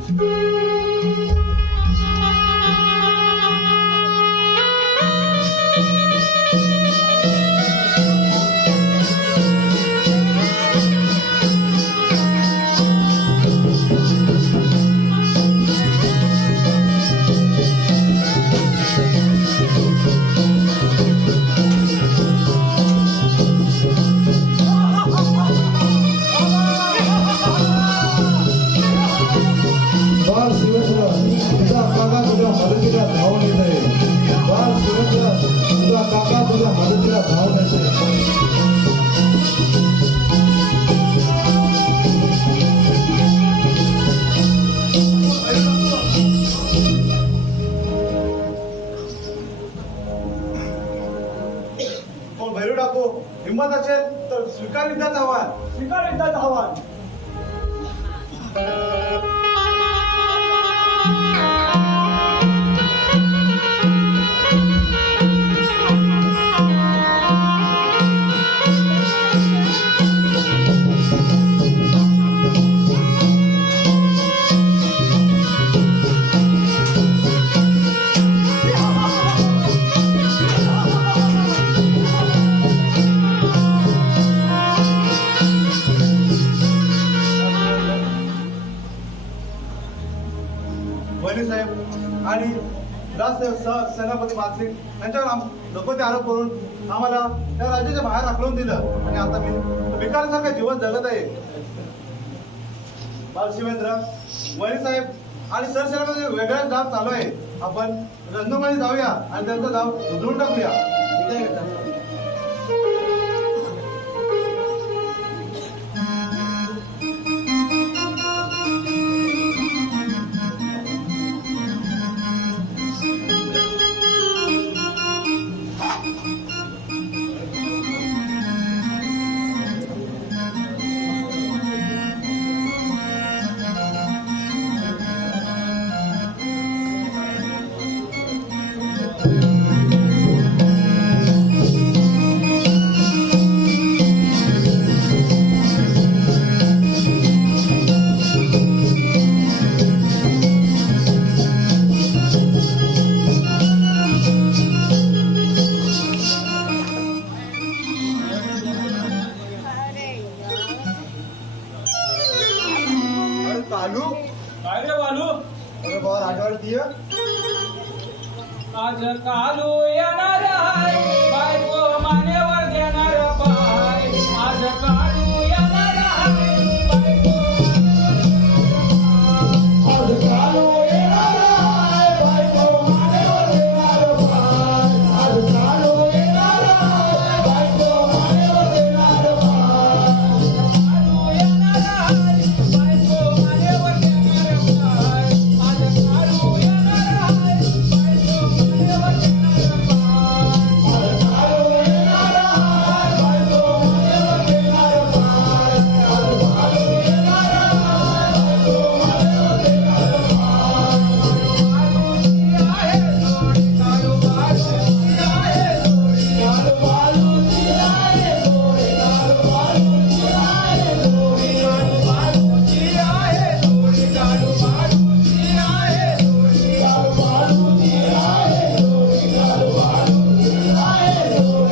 बाळ शिवेंद्र तुझा काका तुझ्या मदतीला धावून येत आहे. बाळ शिवेंद्र तुझा काका तुझ्या मदतीला धावून येत आहे. कोण भैरू टाकू हिंमत असेल तर स्वीकार युद्धाचं आव्हान. स्वीकार युद्धाचं आव्हान. वहिनी साहेब आणि सेनापती मानसिंग यांच्यावर नको ते आरोप करून आम्हाला त्या राज्याच्या बाहेर हाकलून दिलं आणि आता मी भिकारीसारखं जीवन जगत आहे. बाल शिवेंद्र, वहिनी साहेब आणि सरसेनापती वेगळाच डाव चालू आहे. आपण रंगमाळी जाऊया आणि त्यांचा डाव उधळून टाकूया. कालू काय रे बालू? अरे बाबा राजवाडी ये. आज कालू येणार आहे, बायको मानेवर देणार पाय. आज कालू येणार आहे, बायको आज कालू येणार आहे, बायको मानेवर देणार पाय. आज कालू येणार आहे, बायको मानेवर देणार पाय. कालू येणार आहे, बायको मानेवर देणार पाय. आज कालू येणार आहे, बायको मानेवर देणार पाय. आज कालू येणार आहे, बायको मानेवर देणार पाय. आज कालू येणार आहे, बायको मानेवर देणार पाय. कालू बालूची आहे जोडी, कालू बालूची आहे जोडी. कालू बालूची आहे जोडी, कालू बालूची आहे जोडी.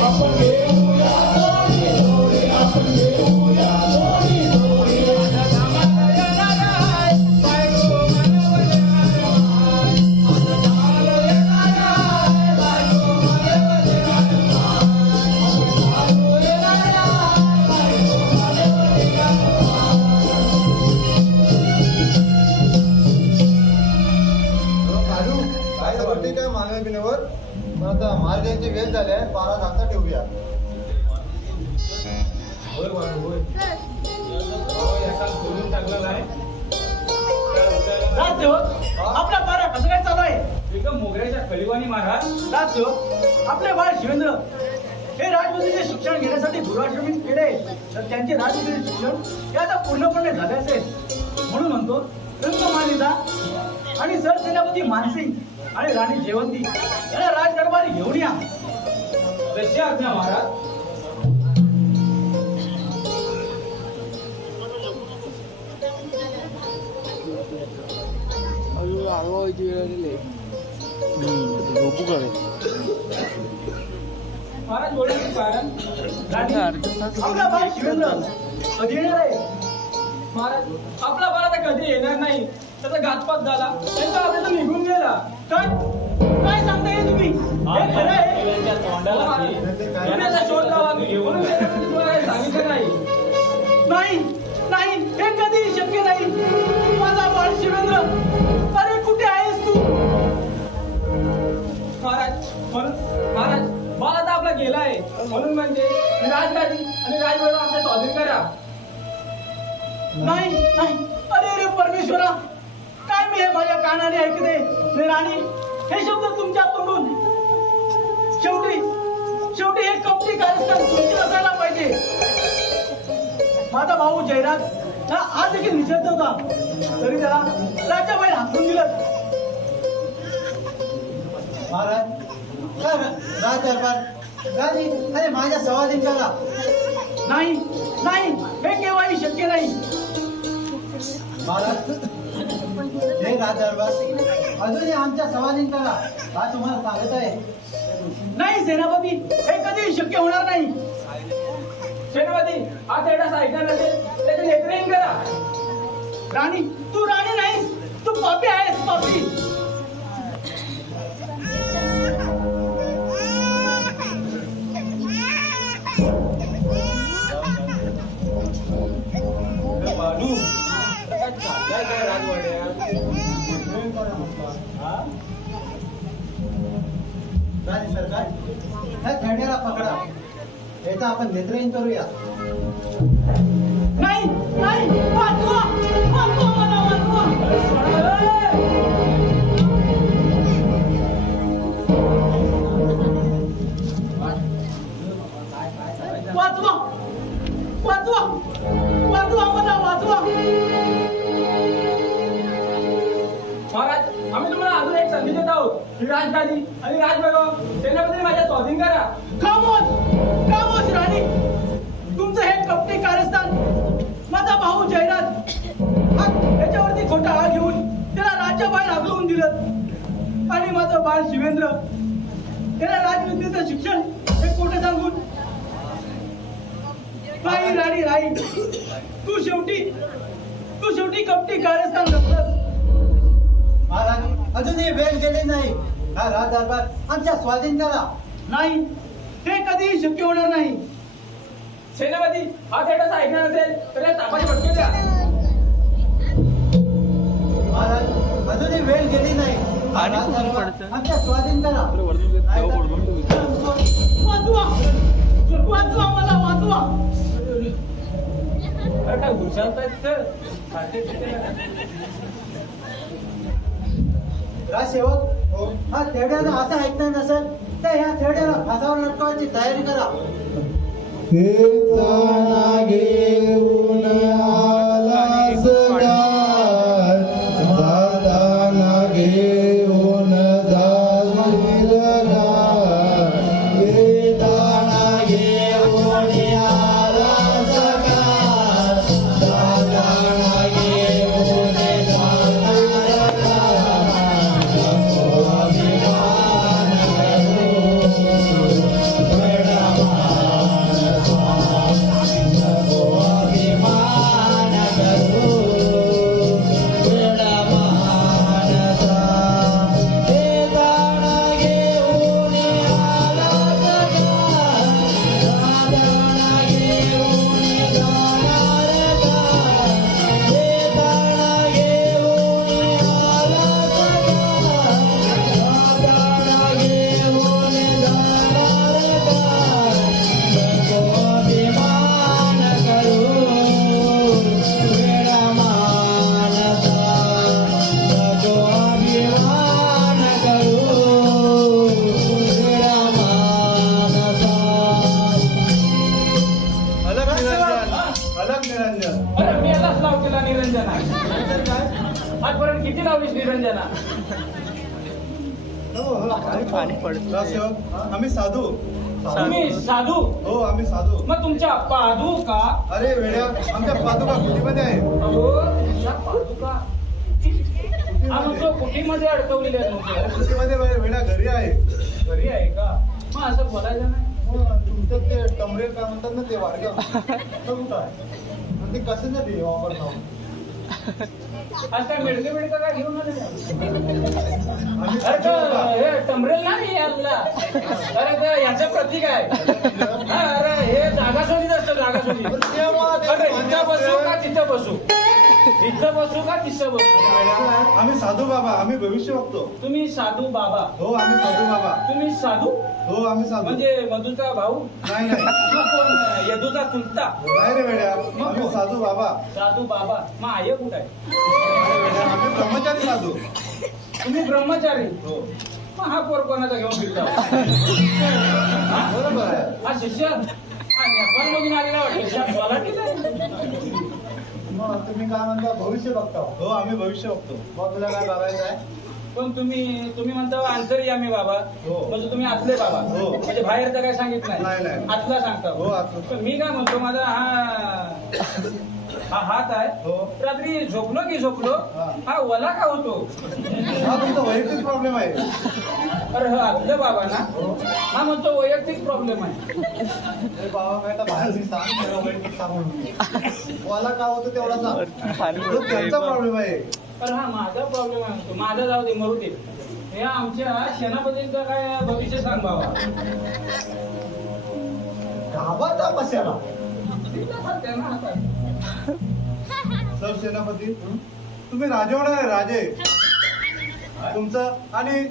आपण घेऊया जोडी जोडी, आपण घेऊया जोडी जोडी. कालू काय वाटते काय मानवी बिनेवर पण आता महाराजांची वेळ झाली आहे. 12 जाता ठेवूया. होय बाळू, होय. राजसेवक, आपला पारा कसं काय चालू आहे? एकदम मोगऱ्याच्या खलिवानी महाराज. राजसेवक, आपले बाळ शिवेंद्र हे राजमुद्रीचे शिक्षण घेण्यासाठी गुरुआश्रमीत केले, तर त्यांचे राजमुद्रीचे शिक्षण हे आता पूर्णपणे झाले असेल. म्हणून म्हणतो रंगमालिका आणि सरसेनापती मानसिंग आणि राणी जयवंती यांना राजदरबारी घेऊन या. जशी आज्ञा महाराज. व्हायची वेळ आलेली आहे. झोपू का रे? महाराज बोलण्याचे कारण राणी, अर्धा तास आपला बाळ शिवेंद्र कधी येणार आहे? महाराज आपला बाळा तर कधी येणार नाही. त्याचा घातपात झाला त्यांचा आपल्याला निघून गेला. काय काय सांगताय तुम्ही? हे खरं आहे? याचा शोध लावा म्हणून सेनापती तुम्हाला काही सांगितलं नाही. नाही नाही, हे कधीही शक्य नाही. माझा बाळ शिवेंद्र, अरे कुठे आहेस तू? महाराज बाळ आता आपला गेला आहे म्हणून म्हणजे राजगादी आणि राजवैभव आमच्या स्वाधीन करा. नाही नाही, अरे रे परमेश्वरा, काय मी हे माझ्या कानाने ऐकते? रे राणी, हे शब्द तुमच्या तोंडून शेवटी हे कपटी कारस्थान तुमचे असायला पाहिजे. माझा भाऊ जयराज हा आज देखील निषेध होता, तरी त्याला राज्याबाहेर हाकलून दिलं. महाराज काय राज दरबार गादी अरे माझ्या सवाधीन करा. नाही नाही, हे केव्हाही शक्य नाही. महाराज हे राज दरबार अजूनही आमच्या सवाधीन करा हा तुम्हाला सांगत आहे. नाही सेनापती, हे कधीही शक्य होणार नाही. सेनापती हा तेवढा ऐकणार नसेल त्याचे नेत्रहीन करा. राणी, तू राणी नाहीस, तू पापी आहेस, पापी. बालू काय चाललंय काय राजवाड्यात? राज सरकार ह्या खेड्याला पकडा, याचा आपण नेत्रहीन करूया. नाही नाही, वाचवा वाचवा, मला वाचवा. वाचवा वाचवा वाचवा, मला वाचवा. महाराज आम्ही तुम्हाला अजून एक संधी देत आहोत की राजगादी आणि राजवैभव सेनापती माझ्या स्वाधीन करा. खामोश राणी, तुमचं हे कपटी कारस्थान. माझा भाऊ जयराज याच्यावरती खोटा आळ घेऊन त्याला राज्याबाहेर हाकलवून दिलं, आणि माझं बाळ शिवेंद्र त्याला राजविद्येचं शिक्षण हे खोटं सांगून. राही राणी राही, तू शेवटी कपटी कारस्थान घातलंस. महाराज अजूनही वेळ गेली नाही. हा राज दरबार आमच्या स्वाधीन करा. नाही, हे कधीही शक्य होणार नाही. सेनापती हा तेवढा ऐकणार नसेल तर या तापाची भटके द्या. महाराज अजूनही वेळ गेली नाही. हा आणि राज कुठून दरबार पडतं? आमच्या स्वाधीन करा. अरे वरती तेव्हा पडतो. वाचवा वाचवा, मला वाचवा. अरे काय घुसाळतायत तर? राजसेवक हो. हा थेड्याला असं ऐकणार नसेल तर ह्या थेड्याला फासावर लटकवायची तयारी करा. कीर्तना घेऊन आलास काय, जाताना घेऊन जाशील काय. कीर्तना घेऊन आलास काय, जाताना घेऊन जाणार काय. नको अभिमान करू, अलग निरंजन. अरे मी यालाच नाव केला निरंजना. आजपर्यंत किती लावलीस निरंजना? पाणी पडतं. राजसेवक, आम्ही साधू. तुम्ही साधू? हो, आम्ही साधू. मग तुमच्या पादुका? अरे वेड्या, आमच्या पादुका कुटीमध्ये आहे. अहो तुमच्या पादुका कुठे हा मग तो कुटीमध्ये अडकवलेले आहेत नोकऱ्या. कुटीमध्ये वेळा घरी आहे. घरी आहे का? मग असं बोलायचं नाही. हो, तुमचं ते टमरेल काय म्हणतात ना ते वाडगाव तो कुठं आहे आणि ते कसं ना ते वापर नाव आज काय मिळके मिळका काय घेऊन आले? आम्ही अरे तो हे टमरेल नाही याला. अरे ते याचं प्रतीक आहे. हा, अरे हे जागा सोडीत असतं, जागा सोडीत. अरे इथं बसू का तिथं बसू? इथं बसू का तिथं बसू? आम्ही साधू बाबा, आम्ही भविष्य बघतो. तुम्ही साधू बाबा. हो आम्ही साधू बाबा. तुम्ही साधू हो आम्ही साधू. म्हणजे मधूचा भाऊ? नाही नाही मग कोण? यदूचा चुलता? नाही रे वेड्या, आम्ही साधू बाबा. साधू बाबा. मग आय कुठं आहे? अरे वेड्या, आम्ही ब्रह्मचारी साधू. तुम्ही ब्रह्मचारी. हो मग हा पोर कोणाचा घेऊन फिरता? बरोबर आहे. हा शिष्य? हा नेपाळमधून आलेला वाटतं. शिष्य बोला की नाही? मग तुम्ही काय म्हणता भविष्य बघता? हो आम्ही भविष्य बघतो. मग तुला काय बघायचं आहे? पण तुम्ही म्हणता अंतर्यामी बाबा. हो. म्हणजे तुम्ही आतले बाबा. हो. म्हणजे बाहेरचं काय सांगितलं नाही, नाही. आतला सांगता. हो आतलं. पण मी काय म्हणतो, माझा हा हात आहे. हो. रात्री झोपलो की झोपलो हा. हा ओला का होतो? हा तुमचा वैयक्तिक प्रॉब्लेम आहे. अरे हा आतलं बाबा ना, हा म्हणतो वैयक्तिक प्रॉब्लेम आहे. अरे बाबा काय तर बाहेर मी सांग तेव्हा वैयक्तिक सांगून मला काय होतं तेवढा सांग. तो त्यांचा प्रॉब्लेम आहे. अरे हा माझा प्रॉब्लेम आहे म्हणतो. माझा जाऊ दे, मरू दे. हे आमच्या सेनापतींचं काय भविष्य सांग बाबा. गावाचा कशाला त्यांना हातात. सर सेनापती तुम्ही राजे होणार आहे. राजे तुमचं आणि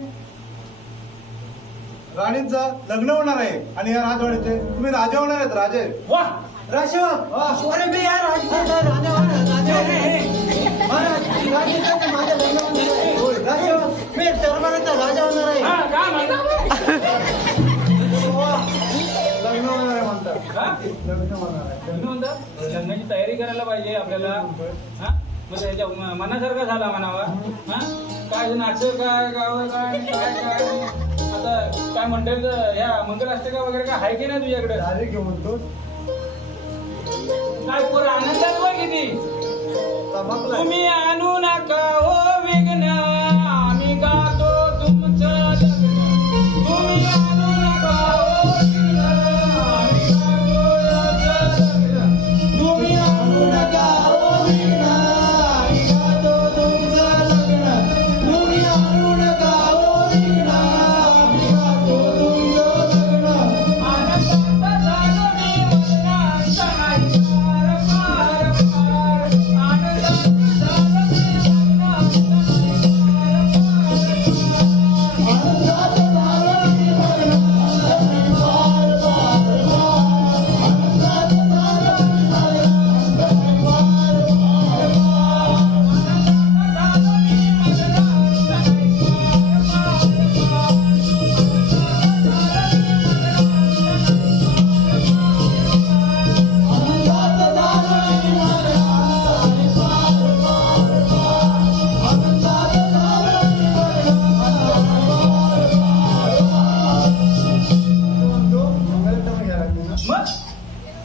राणींचं लग्न होणार आहे आणि या राजवाड्याचे तुम्ही राजे होणार आहेत. राजे वा राजसेवक अरे मी या राजसेवक मी दरबाराचा राजा होणार आहे. हा, काय म्हणता? लग्न होणार आहे म्हणतात. हा? लग्न होणार आहे. लग्न म्हणता? लग्नाची तयारी करायला पाहिजे आपल्याला. हा? म्हणजे याच्या मनासारखा झाला म्हणावा. हा? काय नाचं काय गाव काय काय काय आता काय म्हणतात ह्या मंगलाष्टका वगैरे काय आहे की नाही तुझ्याकडे? राजे घेऊन म्हणतो काय पोर आनंदात वा किती? चमकला तुम्ही आणू नका हो विघ्न, आम्ही गातो तुमचं लग्न. तुम्ही आणू नका हो विघ्न, आम्ही गातो तुमचं लग्न. तुम्ही आणू नका हो विघ्न, आम्ही गातो तुमचं लग्न. तुम्ही आणू नका हो विघ्न, आम्ही गातो तुमचं लग्न. आनंदात झालो मी मग्न, सणाई पार पार पार. आनंदात झालो मी मग्न, सणाई पार पार पार. आनंदात झालो मी मग्न, सणाई पार पार पार. आनंदात झालो मी मग्न, सणाई पार पार पार. आनंदात झालो मी मग्न, सणाई पार पार पार. आनंदात झालो मी मग्न, सणाई पार पार पार. म्हणतो मंगलष्टमी घ्यायला लागते ना. मग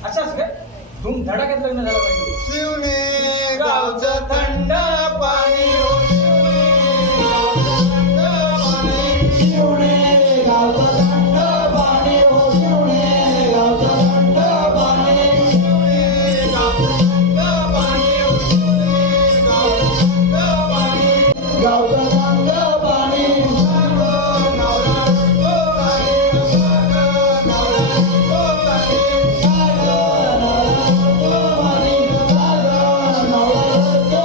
असंच काय धूम धडाक्यात लग्न झालं पाहिजे. शिवने गावचं थंड पाणी ओ शिवने गावचं थंड पाणी. शिवणे गावचं थंड पाणी हो, शिवणे गावचं थंड पाणी. शिवने गावचं थंड पाणी ओ शिवने गावचं थंड पाणी. गावचं थंड पाणी. सागं नवरा तो गाणे, सागं नवरा तो गाणे. सागर नवरा तो पाणी, सागर नवरा तो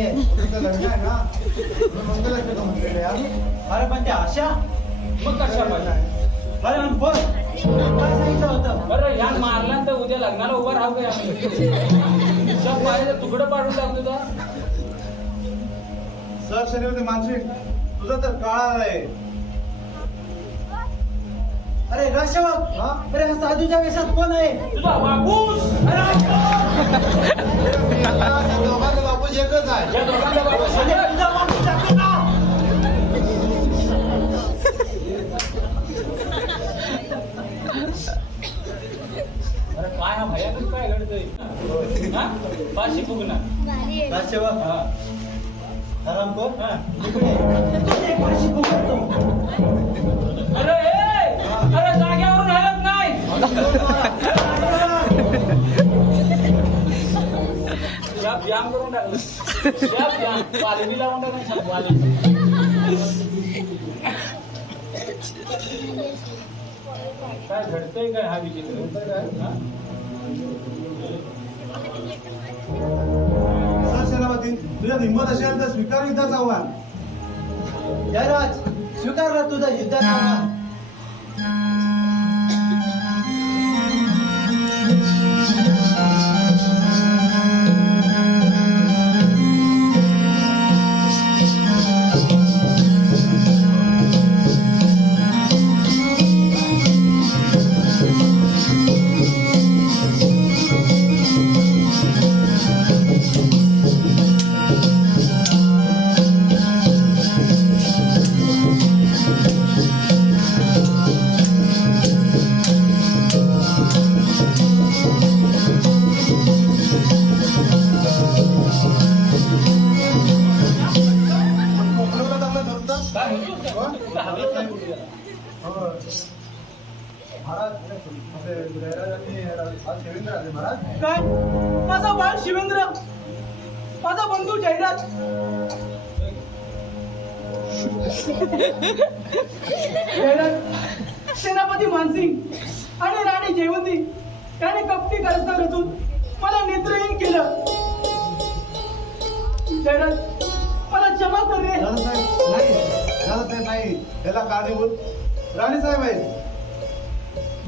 नाहीये. तुझं लग्न आहे ना तुझं मंगलच म्हणलेलं यार. अरे पण त्या आशा मग कशा पाहिजे अरे आणि बोल काय सांगितलं होतं? बरं ह्या मारला तर उद्या लग्नाला उभा राहू काय आम्ही सब पाहिजे तुकडं पाडून टाकतो तर सर शरीर मानसिक तुझं तर काळ आहे. अरे राजसेवक हा? अरे हा साधूच्या वेशात कोण आहे? तुझा बापूस त्या दोघांचा बापूस एकच आहे. या दोघांचा बापूस अरे तुझा बापू जातो का? अरे काय हा भयानक काय घडतंय हा पाशी फुगणार राजसेवक हा हरामखोर हा. इकडे तुझे फाशी फुकवतो. अरे अरे जाग्यावरून हलत नाही या व्यायाम करून टाकलं या व्यायाम वालबी लावून टाकलं वालबी काय घडतंय काय हा विचित्र हा? सर सेनापती तुझ्या हिंमत असेल तर स्वीकार युद्धाचं आव्हान. जयराज स्वीकारला तुझा युद्धाचा आव्हान. मोकळं चांगलं धरतं. काय होतं? कोण? हवेत नाही उडलं. हो. महाराज आपले जयराज आणि आज शिवेंद्र आले महाराज. काय माझा बाळ शिवेंद्र माझा बंधू जयराज जयराज सेनापती मानसिंग आणि राणी जयवंती याने कपटी करता रचून मला नेत्रहीन केलं. जयराज मला क्षमा कर रे. दादासाहेब नाही दादासाहेब नाही त्याला कारणीभूत राणीसाहेब आहेत.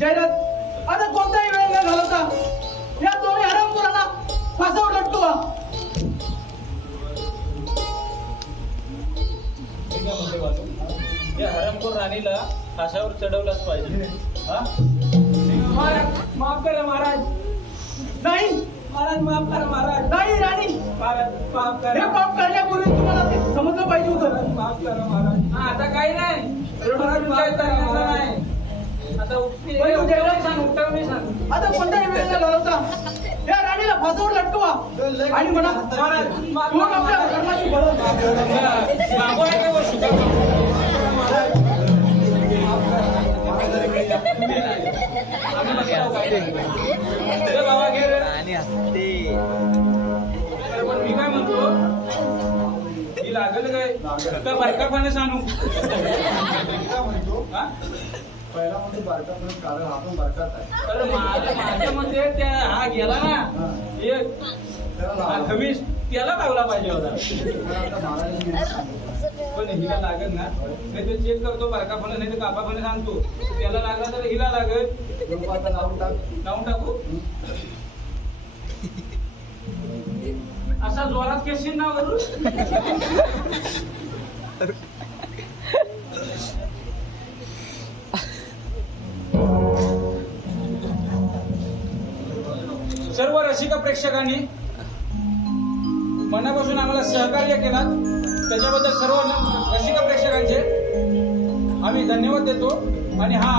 जयराज आता कोणताही वेळ न घालवता या दोन्ही हरामखोरांना फासावर लटकवा. ठीक आहे म्हणते बाजू. या हरामखोर राणीला फासावर चढवलाच पाहिजे हा महाराज माफ करा महाराज नाही महाराज माफ करा महाराज नाही राणी महाराज माफ हे करा पाप करण्यापूर्वी तुम्हाला ते समजलं पाहिजे होतं. माफ करा महाराज हा आता काही नाही महाराज काय करायचं नाही आता बंधू जयराज सांग आता कोणताही वेळ न घालवता या राणीला फासावर लटकवा आणि म्हणा महाराज माफ तू करा आपल्या महाराज. धर्माची बळं. मागो आहे का वर सुद्धा? आम्ही बघायला काय नाही. ए बाबा घे रे. अरे पण मी काय म्हणतो ही लागेल काय का बरकापाने सांगू मी काय म्हणतो हा? पहिला म्हणजे बारका म्हणून कारण आपण बारकाच आहे. अरे माझ्या मते त्या हा गेला ना एक त्याला हा लावा. खमीस त्याला लावला पाहिजे होता आता महाराजांनी पण हिला लागेल ना नाही ते चेक करतो बरकापणे नाही तर कापापणे सांगतो त्याला लागला तर हिला लागेल रूपाचा लावून टाक. लावून टाकू असा जोरात केशील ना वरून सर्व रसिक प्रेक्षकांनी मनापासून आम्हाला सहकार्य केलात त्याच्याबद्दल सर्व रसिक प्रेक्षकांचे आम्ही धन्यवाद देतो आणि हा